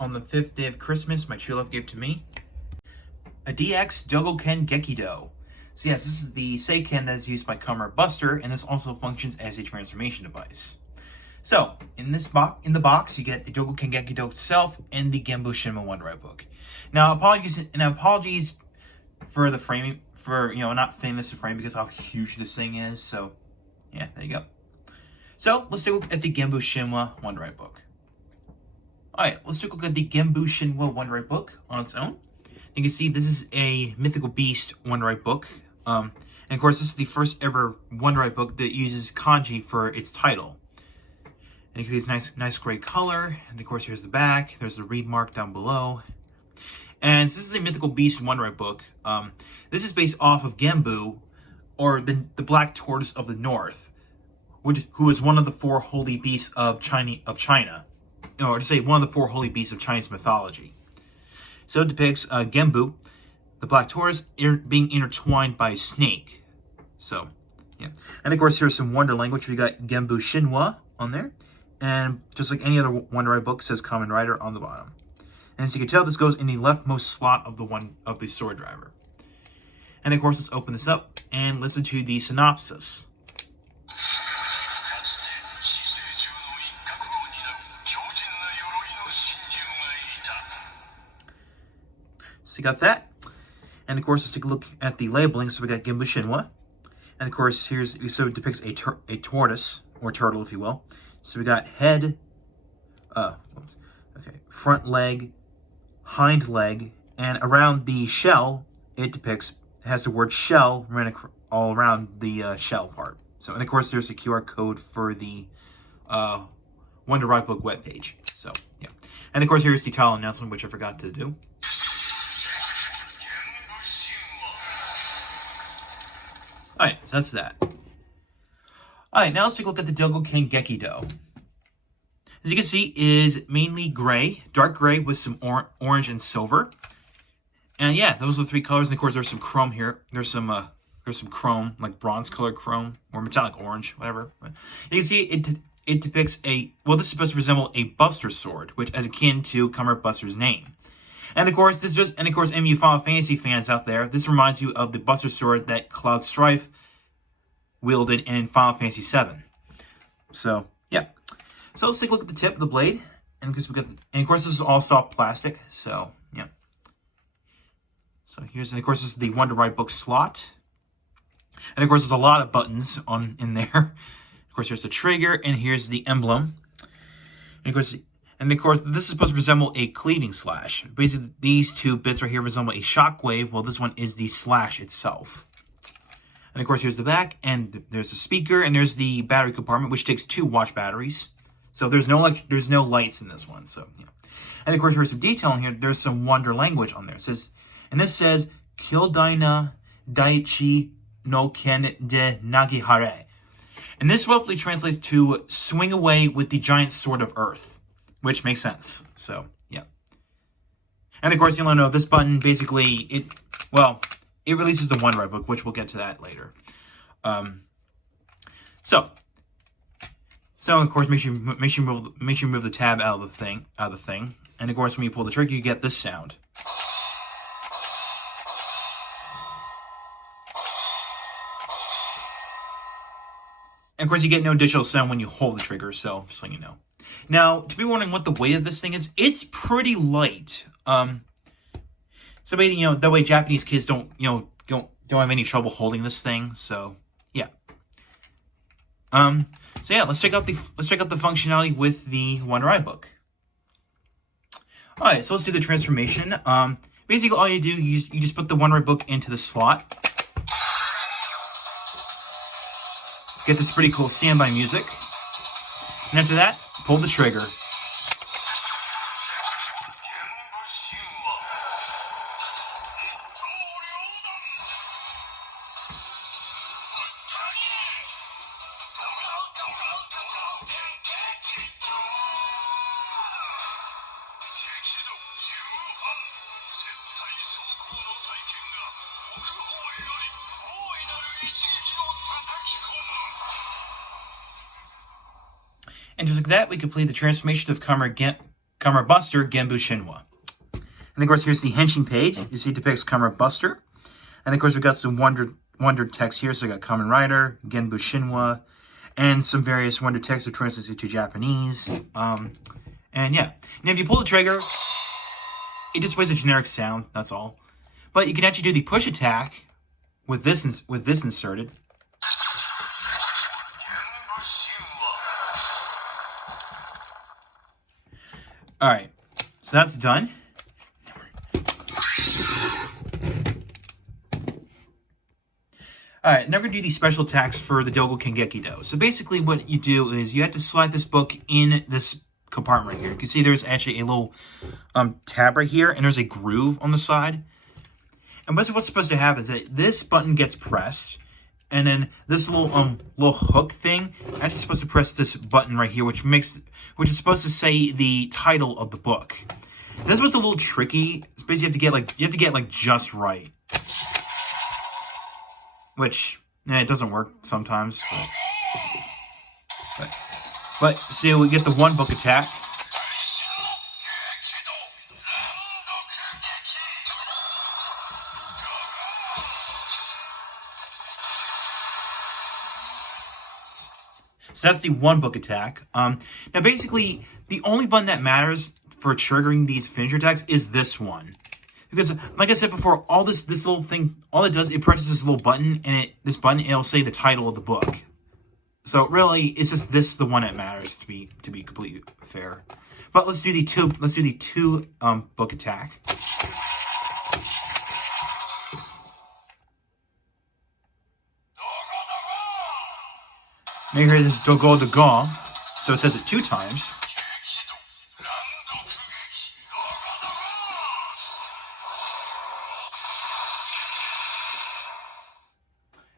on the 5th day of Christmas, my true love gave to me a DX Dogouken Gekido. So yes, this is the Seiken that is used by Kamen Buster, and this also functions as a transformation device. So, in the box, you get the Dogouken Gekido itself and the Genbu Shinma Wonder Eye book. Now, apologies for the framing, for, not famous to frame because how huge this thing is. So, yeah, there you go. So, let's take a look at the Genbu Shinma Wonder Eye book. Alright, let's take a look at the Genbu Shinma Wonder Eye book on its own. You can see this is a Mythical Beast Wonder Eye book. And of course, this is the first ever Wonder Eye book that uses kanji for its title. And you can see it's nice gray color. And of course, here's the back. There's the read mark down below. And this is a Mythical Beast Wonder Eye book. This is based off of Genbu, or the Black Tortoise of the North, who is one of the 4 holy beasts of China. Or to say, one of the 4 holy beasts of Chinese mythology. So it depicts Genbu, the Black Tortoise, being intertwined by a snake. So, yeah. And of course, here's some Wonder language. We got Genbu Shinwa on there. And just like any other Wonder Eye book, says Kamen Rider on the bottom. And as you can tell, this goes in the leftmost slot of the sword driver. And of course, let's open this up and listen to the synopsis. So you got that. And of course, let's take a look at the labeling. So we got Genbu Shinwa. And of course, so it depicts a tortoise, or turtle, if you will. So we got head, front leg, hind leg, and around the shell, it has the word shell running all around the shell part. So, and of course, there's a QR code for the Wonder Eye book webpage. So, yeah. And of course, here's the title announcement, which I forgot to do. Alright, so that's that. Alright, now let's take a look at the Dogouken Gekido. As you can see, is mainly gray, dark gray with some orange and silver. And yeah, those are the 3 colors. And of course, there's some chrome here. There's some chrome, like bronze colored chrome or metallic orange, whatever. But you can see it depicts this is supposed to resemble a Buster sword, which is akin to Kamen Buster's name. And of course, any you Final Fantasy fans out there, this reminds you of the Buster sword that Cloud Strife wielded in Final Fantasy VII. So, yeah. So let's take a look at the tip of the blade. And of course, this is all soft plastic. So, yeah. So and of course, this is the Wonder Eye book slot. And of course, there's a lot of buttons in there. Of course, here's the trigger, and here's the emblem. And of course, this is supposed to resemble a cleaving slash. Basically, these 2 bits right here resemble a shockwave, while this one is the slash itself. And of course, here's the back, and there's the speaker, and there's the battery compartment, which takes 2 watch batteries. So there's no lights in this one. So, yeah. And of course, here's some detail in here. There's some Wonder language on there. This says Kildaina Daichi no Ken de Nagihare. And this roughly translates to swing away with the giant sword of earth, which makes sense. So, yeah. And of course, you'll know this button basically, it releases the Wonder Eye book, which we'll get to that later. So of course, make sure you move the tab out of the thing. And of course, when you pull the trigger, you get this sound. And of course, you get no additional sound when you hold the trigger, so just letting you know. Now, to be wondering what the weight of this thing is, it's pretty light. So maybe, that way Japanese kids don't have any trouble holding this thing. So yeah. So yeah, let's check out the functionality with the Wonder Eye book. All right, so let's do the transformation. Basically, all you do, you just put the Wonder Eye book into the slot. Get this pretty cool standby music. And after that, pull the trigger. And just like that, we complete the transformation of Kamen Kamen Buster Genbu Shinwa. And of course, here's the henshin page. You see it depicts Kamen Buster. And of course, we've got some wonder text here. So we got Kamen Rider, Genbu Shinwa, and some various wonder text that translates to Japanese. And yeah. And if you pull the trigger, it displays a generic sound. That's all. But you can actually do the push attack with this inserted. All right. So that's done. Alright, now we're going to do the special attacks for the Dogouken Gekido. So basically what you do is you have to slide this book in this compartment right here. You can see there's actually a little tab right here, and there's a groove on the side. And what's supposed to happen is that this button gets pressed, and then this little hook thing actually supposed to press this button right here, which is supposed to say the title of the book. This was a little tricky. It's basically you have to get just right. Which, it doesn't work sometimes. But see, we get the one book attack. So that's the one book attack. Now basically, the only button that matters for triggering these finisher attacks is this one. Because, like I said before, all this little thing, all it does, it presses this little button, and it'll say the title of the book. So really, it's just the one that matters to be completely fair. But let's do the two book attack. Now here this Dogouken, so it says it 2 times.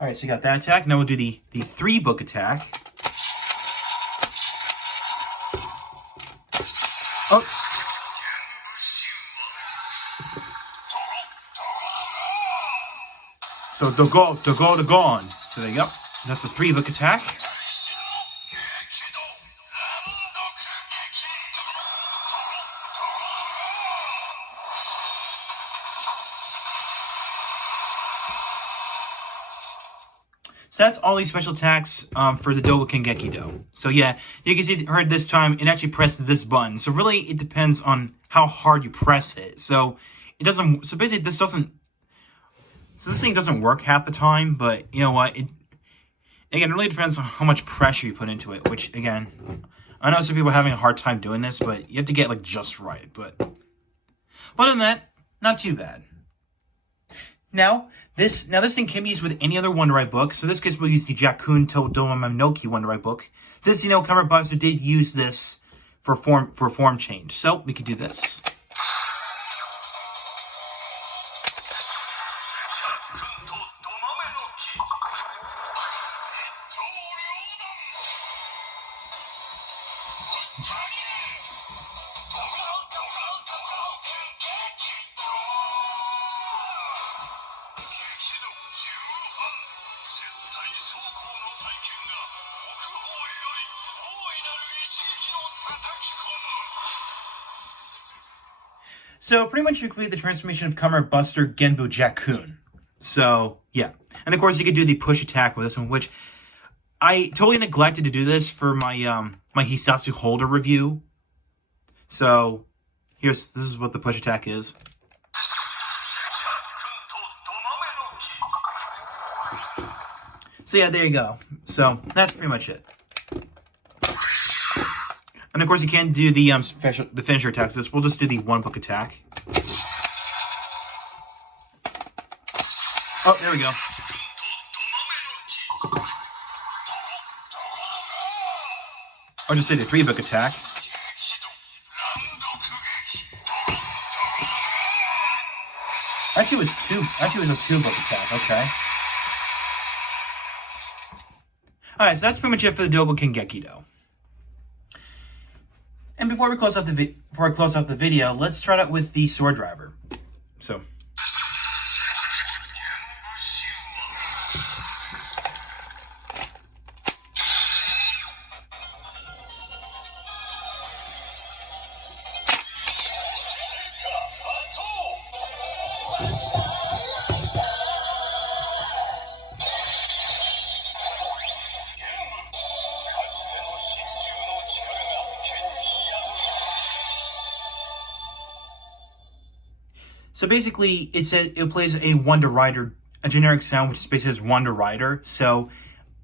Alright, so you got that attack. Now we'll do the 3 book attack. Oh. So Dogouken. So there you go. That's the 3 book attack. So that's all these special attacks for the Dogouken Gekido. So yeah, you can see heard this time it actually pressed this button. So really it depends on how hard you press it. So it doesn't. So basically this thing doesn't work half the time. But you know what? It really depends on how much pressure you put into it. Which again, I know some people are having a hard time doing this, but you have to get just right. But other than that, not too bad. Now this thing can be used with any other Wonder Right book. So this case we'll use the Jakun to Domamanoki Wonder Right book. Since Kamen Buster did use this for form change. So we could do this. So pretty much you complete the transformation of Kamen Buster Genbu Jakun. So yeah, and of course you could do the push attack with this one, which I totally neglected to do this for my my Hisatsu Holder review. So this is what the push attack is. So yeah, there you go. So that's pretty much it. And of course, you can do the finisher attacks. We'll just do the 1 book attack. Oh, there we go. I'll just say the 3 book attack. Actually, it was a 2 book attack. Okay. All right, so that's pretty much it for the Dogouken Gekido. And before we close out the video, let's start out with the sword driver. So. So basically, it plays a Wonder Rider, a generic sound, which basically says Wonder Rider. So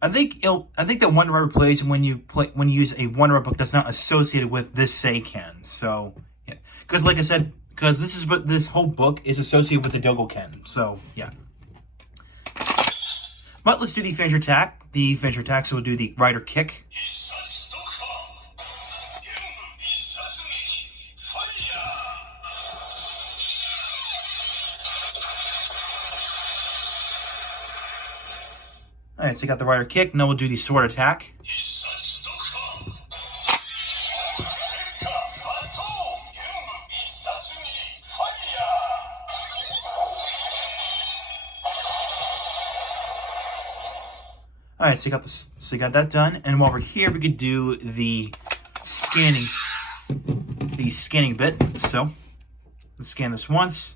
I think that Wonder Rider plays when you use a Wonder Rider book that's not associated with this Seiken. So yeah, because like I said, because this whole book is associated with the Dogouken. So yeah. But let's do the finisher attack. The finisher attack, so we'll do the Rider Kick. Alright, so you got the Rider Kick. Now we'll do the Sword Attack. Alright, so you got that done, and while we're here, we could do the scanning bit. So let's scan this once.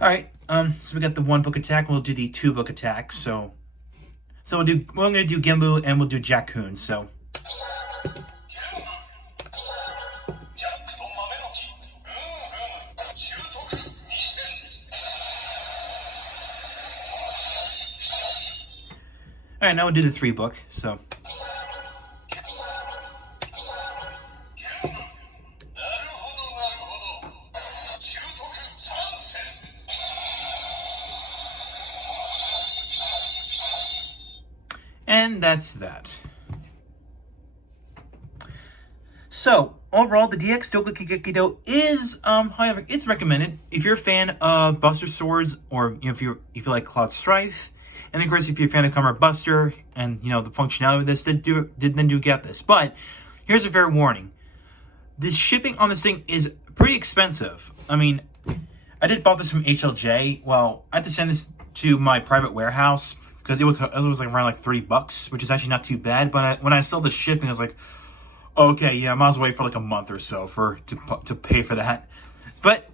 Alright, so we got the 1 book attack, we'll do the 2 book attack. So we're gonna do Gimbu and we'll do Jakun. So alright, now we'll do the 3 book. So and that's that. So overall, the DX Dogouken Gekido is, however, it's recommended if you're a fan of Buster Swords, or if you like Cloud Strife, and of course if you're a fan of Kamen Buster and the functionality of this, then do get this. But here's a fair warning: the shipping on this thing is pretty expensive. I mean, I did bought this from HLJ. Well, I had to send this to my private warehouse because it was like around like $30, which is actually not too bad. But when I saw the shipping, I was like, okay, yeah, I might as well wait for like a month or so to pay for that. But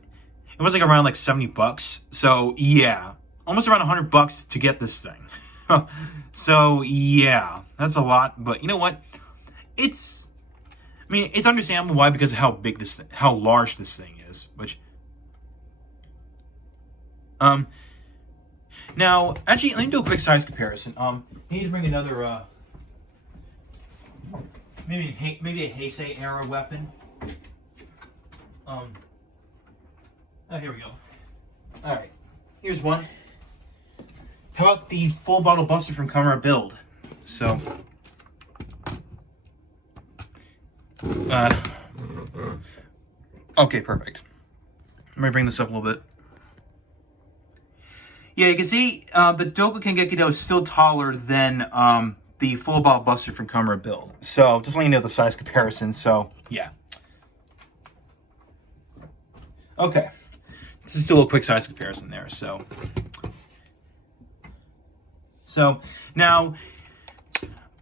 it was like around like $70. So yeah, almost around $100 to get this thing. So yeah, that's a lot. But you know what? It's understandable why, because of how large this thing is. Which now, actually, let me do a quick size comparison. I need to bring another, maybe a Heisei era weapon. Oh, here we go. All right, here's one. How about the full bottle buster from Kamen Build? So, okay, perfect. Let me bring this up a little bit. Yeah, you can see the Dogouken Gekido is still taller than the full bottle buster from Kamen Build. So just letting you know the size comparison. So yeah. Okay, let's just do a little quick size comparison there. So now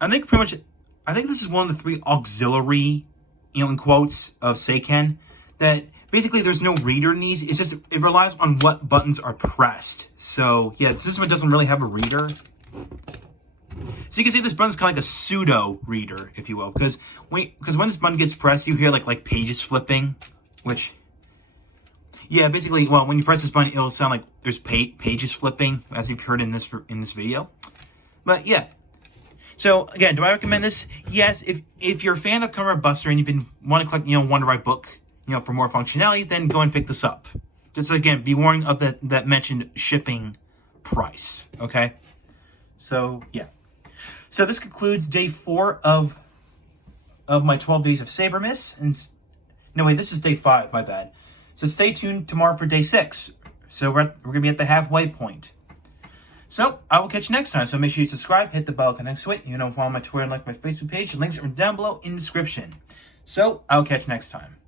I think this is one of the 3 auxiliary, in quotes, of Seiken that. Basically, there's no reader in these. It's just, it relies on what buttons are pressed. So, yeah, this one doesn't really have a reader. So you can see this button's kind of like a pseudo reader, if you will. Because when this button gets pressed, you hear like pages flipping. Which, yeah, basically, well, when you press this button, it'll sound like there's pages flipping, as you've heard in this video. But, yeah. So, again, do I recommend this? Yes, if you're a fan of Kamen Buster and you've want to collect, Wonder Ride book, for more functionality, then go and pick this up. Just again, be warned of that mentioned shipping price. Okay? So, yeah. So this concludes day 4 of my 12 days of SABERmas. And no, wait, this is day 5, my bad. So stay tuned tomorrow for day 6. So we're going to be at the halfway point. So, I will catch you next time. So make sure you subscribe, hit the bell next to it. Follow my Twitter and like my Facebook page. The links are down below in the description. So, I will catch you next time.